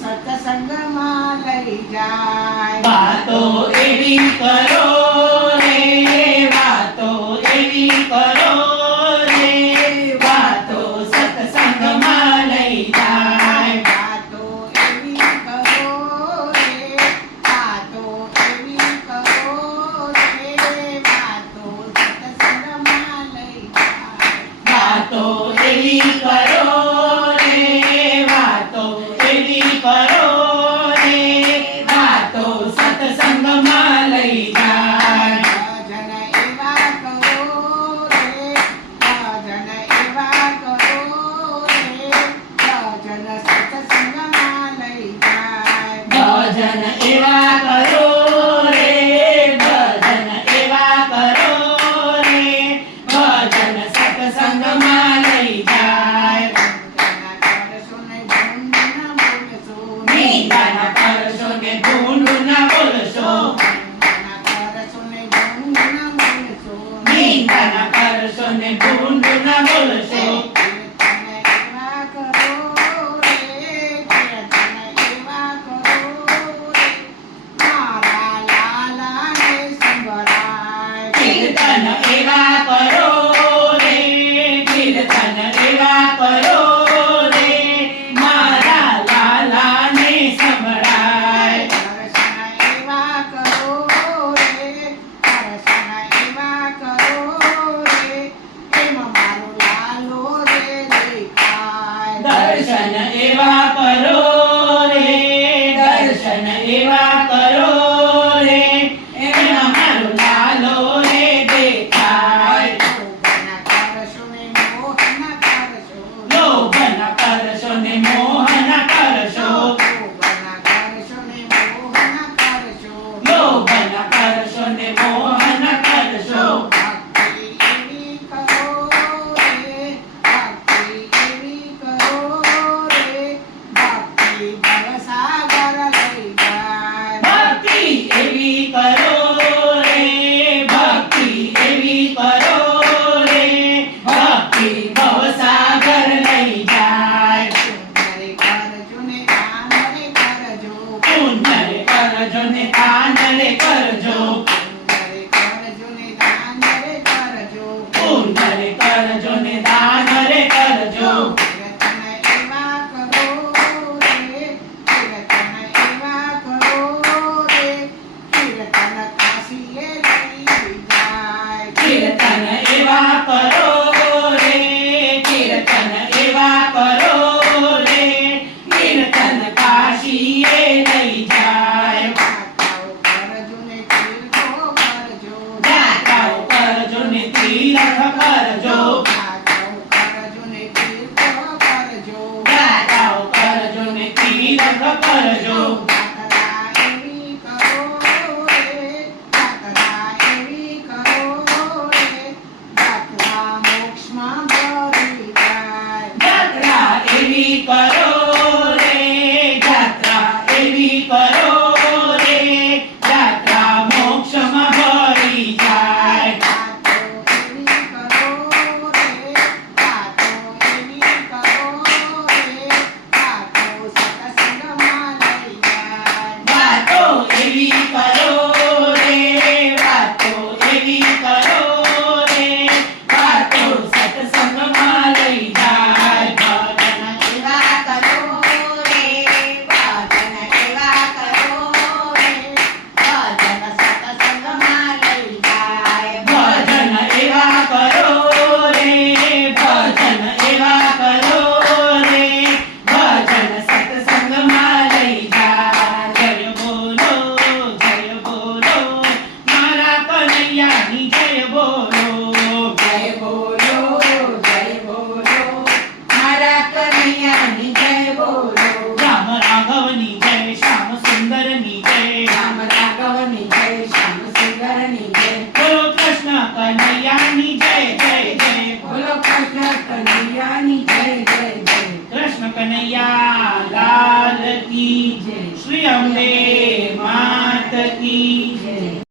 સત્સંગમાં લઈ જાય. વાતો એવી કરો રે, વાતો એવી કરો રે, વાતો સત્સંગમાં લઈ જાય. વાતો એવી કરો રે, વાતો એવી કરો રે, વાતો સત્સંગમાં લઈ જાય. વાતો એવી કરો રે, વાતો એવી કરો રે, વાતો સત્સંગમાં લઈ જાય. ભજન એવા કરો રે, ભજન એવા કરો રે, ભજન સત્સંગમાં લઈ જાય. ભજન એવા કરો રે, ભજન એવા કરો રે, ભજન સત્સંગમાં લઈ જાય. નિંદા કરશો ને ભૂંડ ના બોલશો. નિંદા ના કરશો ને ભૂંડ ના બોલશો. કીર્તન એવા કરો રે, કીર્તન એવા કરો રે, મારા લાલાને સંભળાય. દર્શન એવા કરો રે, દર્શન એવા કરો રે, એમાં મારો લાલો રે દેખાય. લોભ ન કરશો ને મોહ ન કરશો. લોભ ન કરશો ને મોહ ન કરશો. ભક્તિ એવી કરો રે, ભક્તિ એવી કરો રે, ભક્તિ ભવસાગર લઈ જાય. પુણ્ય રે કરજો ને દાન રે કરજો. પુણ્ય રે કરજો ને દાન રે કરજો. કીર્તન એવા કરો રે, કીર્તન એવા કરો રે, કીર્તન કાશીએ લઈ જાય. યાત્રાઓ કરજો ને તીર્થ કરજો. યાત્રાઓ કરજો ને તીર્થ કરજો. યાત્રા એવી કરો રે, યાત્રા એવી કરો રે, યાત્રા મોક્ષમાં ભળી જાય. વાતો એવી કરો રે, વાતો એવી કરો રે, વાતો સત્સંગમાં લઈ જાય. ભજન એવા કરો રે, ભજન એવા કરો રે, ભજન સત્સંગમાં લઈ જાય. ભજન એવા કરો રે, ભજન એવા કરો રે, ભજન સત્સંગમાં લઈ જાય. જય બોલો, જય બોલો, મારા કનૈયાની જય બોલો. જય બોલો, જય બોલો, મારા કનૈયાની જય બોલો. રામ રાઘવની જય, શ્યામ સુંદરની જય. રામ રાઘવની જય, શ્યામ સુંદરની જય. બોલો કૃષ્ણ કનૈયાની જય, જય જય. બોલો કૃષ્ણ કનૈયાની જય, જય જય. કૃષ્ણ કનૈયા લાલ કી જય. શ્રી અંબે માત કી જય.